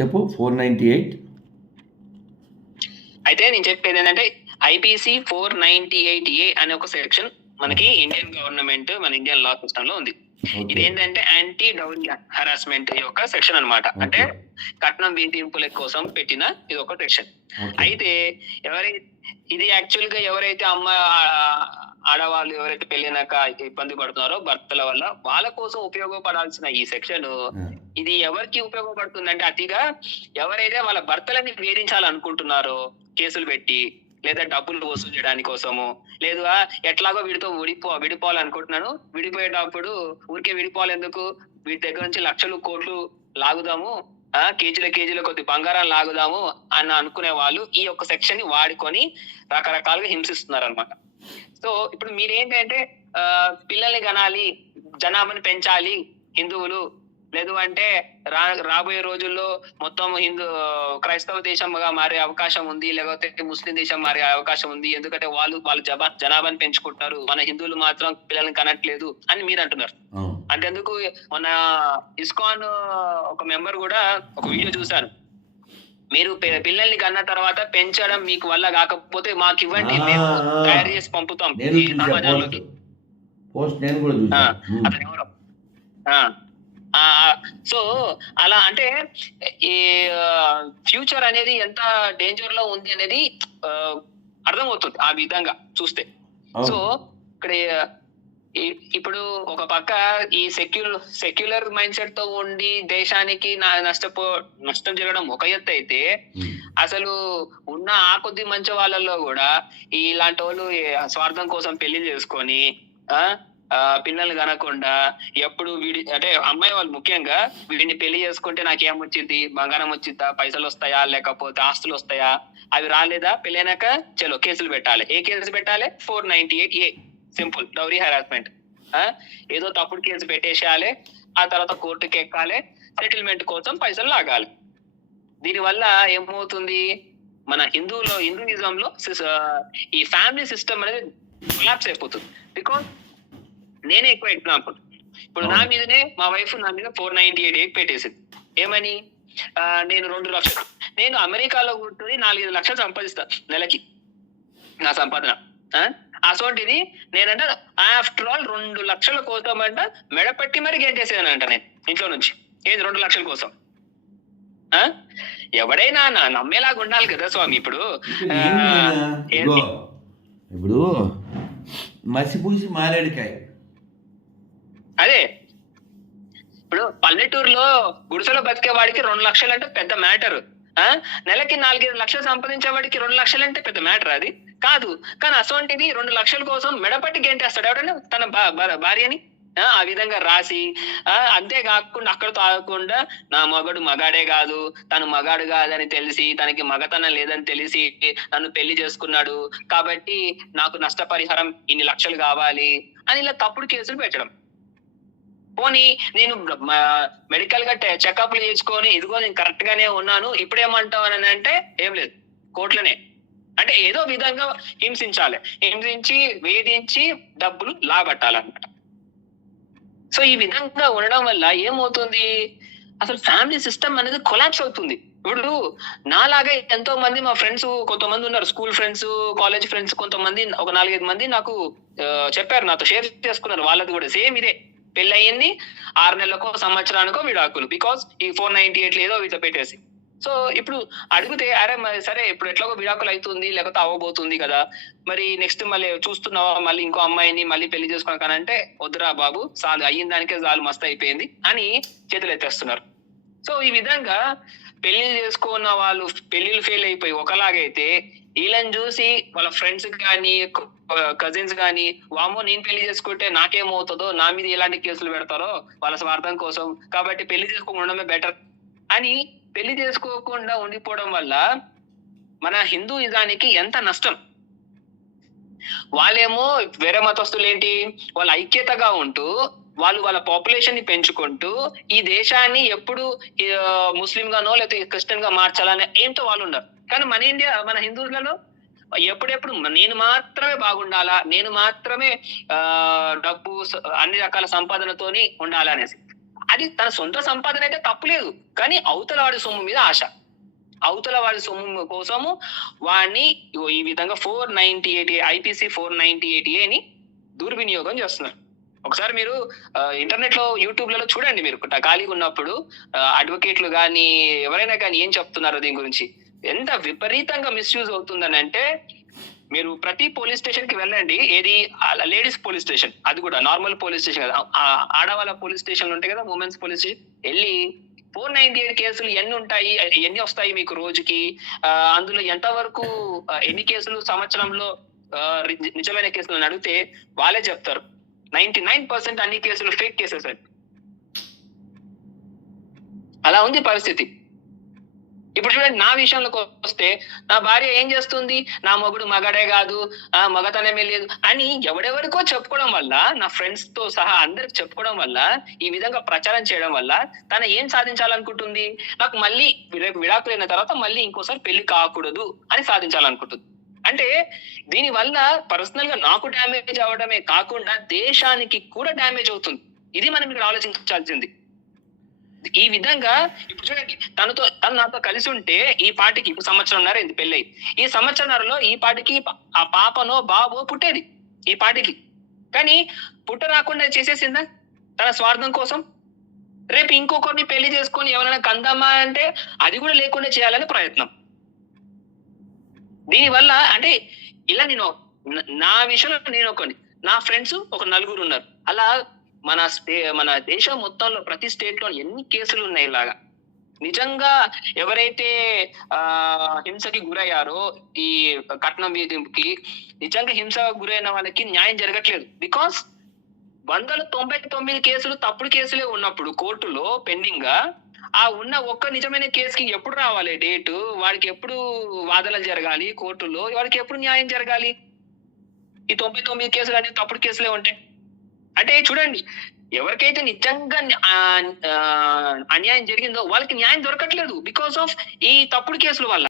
చెప్పు four ninety eight అయితే నేను చెప్పేది ఏంటంటే IPC four ninety eight A అనే ఒక సెక్షన్ మనకి ఇండియన్ గవర్నమెంట్ మన ఇండియన్ లా సిస్టమ్లో ఉంది. ఇది ఏంటంటే యాంటీ డౌరీ హరాస్మెంట్ యొక్క సెక్షన్ అన్నమాట. అంటే కట్నం వేధింపుల కోసం పెట్టిన ఇది ఒక సెక్షన్ అయితే ఎవరై ఇది యాక్చువల్గా ఎవరైతే అమ్మ ఆడవాళ్ళు ఎవరైతే పెళ్ళినాక ఇబ్బంది పడుతున్నారో భర్తల వల్ల వాళ్ళ కోసం ఉపయోగపడాల్సిన ఈ సెక్షన్ ఇది ఎవరికి ఉపయోగపడుతుంది అంటే అతిగా ఎవరైతే వాళ్ళ భర్తలని వేధించాలనుకుంటున్నారో కేసులు పెట్టి లేదా డబ్బులు వసూలు చేయడానికి కోసము లేదు ఎట్లాగో వీడితో విడిపో విడిపోవాలనుకుంటున్నాను. విడిపోయేటప్పుడు ఊరికే విడిపోవాలి ఎందుకు వీటి దగ్గర నుంచి లక్షలు కోట్లు లాగుదాము ఆ కేజీల కేజీల కొద్ది బంగారం లాగుదాము అని అనుకునే వాళ్ళు ఈ యొక్క సెక్షన్ని వాడుకొని రకరకాలుగా హింసిస్తున్నారు అనమాట సో ఇప్పుడు మీరేంటంటే ఆ, పిల్లల్ని కనాలి జనాభాని పెంచాలి హిందువులు లేదు అంటే రా రాబోయే రోజుల్లో మొత్తం హిందూ క్రైస్తవ దేశంగా మారే అవకాశం ఉంది లేకపోతే ముస్లిం దేశం మారే అవకాశం ఉంది. ఎందుకంటే వాళ్ళు వాళ్ళ జబా జనాభాని పెంచుకుంటున్నారు మన హిందువులు మాత్రం పిల్లల్ని కనట్లేదు అని మీరు అంటున్నారు. అంతెందుకు మొన్న ఇస్కాన్ ఒక మెంబర్ కూడా ఒక వీడియో చూశాను మీరు పిల్లల్ని కన్న తర్వాత పెంచడం మీకు వల్ల కాకపోతే మాకు ఇవ్వండి మేము. తయారు చేసి పంపుతాం సమాజంలోకి పోస్ట్. పోస్ట్ నేను కూడా చూసా సో అలా అంటే ఈ ఫ్యూచర్ అనేది ఎంత డేంజర్లో ఉంది అనేది అర్థమవుతుంది ఆ విధంగా చూస్తే. సో ఇక్కడ ఇప్పుడు ఒక పక్క ఈ సెక్యులర్ సెక్యులర్ మైండ్ సెట్తో ఉండి దేశానికి నష్టపో నష్టం జరగడం ఒక ఎత్తు అయితే అసలు ఉన్న ఆ కొద్ది మంచి వాళ్ళల్లో కూడా ఇలాంటి వాళ్ళు స్వార్థం కోసం పెళ్ళి చేసుకొని ఆ పిల్లల్ని కనకుండా ఎప్పుడు వీడి అంటే అమ్మాయి వాళ్ళు ముఖ్యంగా వీడిని పెళ్ళి చేసుకుంటే నాకేం వచ్చింది బంగారం వచ్చిందా పైసలు వస్తాయా? లేకపోతే ఆస్తులు వస్తాయా? అవి రాలేదా? పెళ్ళైనాక చలో కేసులు పెట్టాలి. ఏ కేసు పెట్టాలి? Four ninety eight A. Simple. Dowry harassment. ఏదో తప్పుడు కేసు పెట్టేసేయాలి. ఆ తర్వాత కోర్టుకి ఎక్కాలి. సెటిల్మెంట్ కోసం పైసలు లాగాలి. దీనివల్ల ఏమవుతుంది? మన హిందువులో హిందూయిజంలో ఈ ఫ్యామిలీ సిస్టమ్ అనేది కొలాప్స్ అయిపోతుంది. బికాస్ నేనే ఎక్కువ ఎగ్జాంపుల్. ఇప్పుడు నా మీదనే మా వైఫ్ నా మీద ఫోర్ నైన్టీ ఎయిట్ ఎయిట్ పెట్టేసింది. ఏమని? నేను రెండు లక్షలు. నేను అమెరికాలో కూర్చొని నాలుగైదు లక్షలు సంపాదిస్తా నెలకి నా సంపాదన? అసోంటిది నేనంట ఆఫ్టర్ ఆల్ రెండు లక్షల కోసం అంట మెడపట్టి మరి గెంటేసేదానంట నేను ఇంట్లో నుంచి. ఏది రెండు లక్షల కోసం? ఎవడైనా నా నమ్మేలాగా ఉండాలి కదా స్వామి ఇప్పుడు. ఇప్పుడు మసిపూసి మారేడుకాయ. అదే. ఇప్పుడు పల్లెటూరులో గుడిసెలో బతికే వాడికి రెండు లక్షలు అంటే పెద్ద మ్యాటర్. ఆ? నెలకి నాలుగైదు లక్షలు సంపాదించే వాడికి రెండు లక్షలు అంటే పెద్ద మ్యాటర్ అది? కాదు. కానీ అసోంటిది రెండు లక్షల కోసం మెడపట్టి గెంటేస్తాడు ఎవడన్నా తన భా- భార్యని? ఆ, ఆ విధంగా రాసి ఆ? అంతేకాకుండా అక్కడతో ఆగకుండా నా మగడు మగాడే కాదు తను మగాడు కాదని తెలిసి తనకి మగతనం లేదని తెలిసి నన్ను పెళ్ళి చేసుకున్నాడు. కాబట్టి నాకు నష్టపరిహారం ఇన్ని లక్షలు కావాలి అని ఇలా తప్పుడు కేసులు పెట్టడం. పోనీ నేను మెడికల్గా చెకప్లు చేసుకొని ఇదిగో నేను కరెక్ట్ గానే ఉన్నాను ఇప్పుడేమంటావు అని అంటే ఏం లేదు కోట్లనే. అంటే ఏదో విధంగా హింసించాలి. హింసించి వేధించి డబ్బులు లాగట్టాలన్నమాట. సో ఈ విధంగా ఉండడం వల్ల ఏమవుతుంది? అసలు ఫ్యామిలీ సిస్టమ్ అనేది కొలాప్స్ అవుతుంది. ఇప్పుడు నాలాగా ఎంతో మంది మా ఫ్రెండ్స్ కొంతమంది ఉన్నారు స్కూల్ ఫ్రెండ్స్ కాలేజ్ ఫ్రెండ్స్ కొంతమంది ఒక నాలుగైదు మంది నాకు చెప్పారు నాతో షేర్ చేసుకున్నారు వాళ్ళది కూడా సేమ్ ఇదే. పెళ్ళి ఆరు నెలలకో సంవత్సరానికో విడాకులు బికాస్ ఈ ఫోర్ నైన్టీ ఎయిట్ లేదో ఇట్లా పెట్టేసి. సో ఇప్పుడు అడిగితే అరే మరి సరే ఇప్పుడు ఎట్లాగో విడాకులు అవుతుంది లేకపోతే అవ్వబోతుంది కదా. మరి నెక్స్ట్ మళ్ళీ చూస్తున్నావా? మళ్ళీ ఇంకో అమ్మాయిని మళ్ళీ పెళ్ళి చేసుకోవడం కానీ వద్దురా బాబు చాలు అయిన దానికే చాలు మస్తు అయిపోయింది అని చేతులు ఎత్తేస్తున్నారు. సో ఈ విధంగా పెళ్ళి చేసుకున్న వాళ్ళు పెళ్ళిళ్ళు ఫెయిల్ అయిపోయి ఒకలాగైతే వీళ్ళని చూసి వాళ్ళ ఫ్రెండ్స్ కానీ కజిన్స్ కానీ వామో నేను పెళ్ళి చేసుకుంటే నాకేమవుతుందో నా మీద ఎలాంటి కేసులు పెడతారో వాళ్ళ స్వార్థం కోసం కాబట్టి పెళ్ళి చేసుకోకుండా ఉండడమే బెటర్ అని పెళ్ళి చేసుకోకుండా ఉండిపోవడం వల్ల మన హిందూయిజానికి ఎంత నష్టం. వాళ్ళేమో వేరే మతస్థులు ఏంటి వాళ్ళ ఐక్యతగా ఉంటూ వాళ్ళు వాళ్ళ పాపులేషన్ని పెంచుకుంటూ ఈ దేశాన్ని ఎప్పుడు ముస్లిం గానో లేకపోతే క్రిస్టియన్గా మార్చాలనే ఏంతో వాళ్ళు ఉన్నారు. కానీ మన ఇండియా మన హిందువులలో ఎప్పుడెప్పుడు నేను మాత్రమే బాగుండాలా నేను మాత్రమే ఆ డబ్బు అన్ని రకాల సంపాదనతోని ఉండాలా అనేసి. అది తన సొంత సంపాదన అయితే తప్పులేదు కానీ అవతల వాడి సొమ్ము మీద ఆశ. అవతల వాడి సొమ్ము కోసము వాడిని ఈ విధంగా four ninety eight IPC four ninety eight ఏని దుర్వినియోగం చేస్తున్నారు. ఒకసారి మీరు ఇంటర్నెట్లో యూట్యూబ్లలో చూడండి మీరు. ఖాళీగా ఉన్నప్పుడు అడ్వకేట్లు కానీ ఎవరైనా కానీ ఏం చెప్తున్నారో దీని గురించి. ఎంత విపరీతంగా మిస్యూజ్ అవుతుందని అంటే మీరు ప్రతి పోలీస్ స్టేషన్కి వెళ్ళండి. ఏది లేడీస్ పోలీస్ స్టేషన్ అది కూడా నార్మల్ పోలీస్ స్టేషన్ కదా. ఆ ఆడవాళ్ళ పోలీస్ స్టేషన్ ఉంటాయి కదా ఉమెన్స్ పోలీస్ స్టేషన్. వెళ్ళి ఫోర్ నైన్టీ ఎయిట్ కేసులు ఎన్ని ఉంటాయి ఎన్ని వస్తాయి మీకు రోజుకి? అందులో ఎంత వరకు ఎన్ని కేసులు సంవత్సరంలో నిజమైన కేసులు అని అడిగితే వాళ్ళే చెప్తారు. నైన్టీ నైన్ పర్సెంట్ అన్ని కేసులు ఫేక్ కేసెస్ సార్. అలా ఉంది పరిస్థితి. ఇప్పుడు చూడండి నా విషయంలోకి వస్తే నా భార్య ఏం చేస్తుంది? నా మొగుడు మగడే కాదు ఆ మగతనమే లేదు అని ఎవడెవరికో చెప్పుకోవడం వల్ల నా ఫ్రెండ్స్తో సహా అందరికి చెప్పుకోవడం వల్ల ఈ విధంగా ప్రచారం చేయడం వల్ల తన ఏం సాధించాలనుకుంటుంది? నాకు మళ్ళీ రేపు విడాకులైన తర్వాత మళ్ళీ ఇంకోసారి పెళ్ళి కాకూడదు అని సాధించాలనుకుంటుంది. అంటే దీని వల్ల పర్సనల్గా నాకు డ్యామేజ్ అవడమే కాకుండా దేశానికి కూడా డ్యామేజ్ అవుతుంది. ఇది మనం ఇక్కడ ఆలోచించాల్సింది. ఈ విధంగా ఇప్పుడు చూడండి తనతో తను నాతో కలిసి ఉంటే ఈ పాటికి ఇప్పుడు సంవత్సరంన్నర ఇది పెళ్ళై ఈ సంవత్సరంన్నరలో ఈ పాటికి ఆ పాపనో బాబో పుట్టేది ఈ పాటికి. కానీ పుట్ట రాకుండా చేసేసిందా? తన స్వార్థం కోసం? రేపు ఇంకొకరిని పెళ్ళి చేసుకొని ఎవరైనా కందమ్మా అంటే అది కూడా లేకుండా చేయాలని ప్రయత్నం. దీనివల్ల అంటే ఇలా నేను నా విషయంలో నేను ఒకని నా ఫ్రెండ్స్ ఒక నలుగురు ఉన్నారు. అలా మన స్టే మన దేశం మొత్తంలో ప్రతి స్టేట్లో ఎన్ని కేసులు ఉన్నాయి ఇలాగా? నిజంగా ఎవరైతే ఆ హింసకి గురయ్యారో ఈ కట్నం వేధింపుకి నిజంగా హింస గురైన వాళ్ళకి న్యాయం జరగట్లేదు. బికాస్ వందల తొంభై తొమ్మిది కేసులు తప్పుడు కేసులే ఉన్నప్పుడు కోర్టులో పెండింగ్గా ఆ ఉన్న ఒక్క నిజమైన కేసుకి ఎప్పుడు రావాలి? డేటు? వాడికి ఎప్పుడు వాదనలు జరగాలి కోర్టులో వాడికి ఎప్పుడు న్యాయం జరగాలి? ఈ తొంభై తొమ్మిది కేసులు అనేవి తప్పుడు కేసులే ఉంటాయి అంటే చూడండి ఎవరికైతే నిజంగా అన్యాయం జరిగిందో వాళ్ళకి న్యాయం దొరకట్లేదు బికాస్ ఆఫ్ ఈ తప్పుడు కేసుల వల్ల.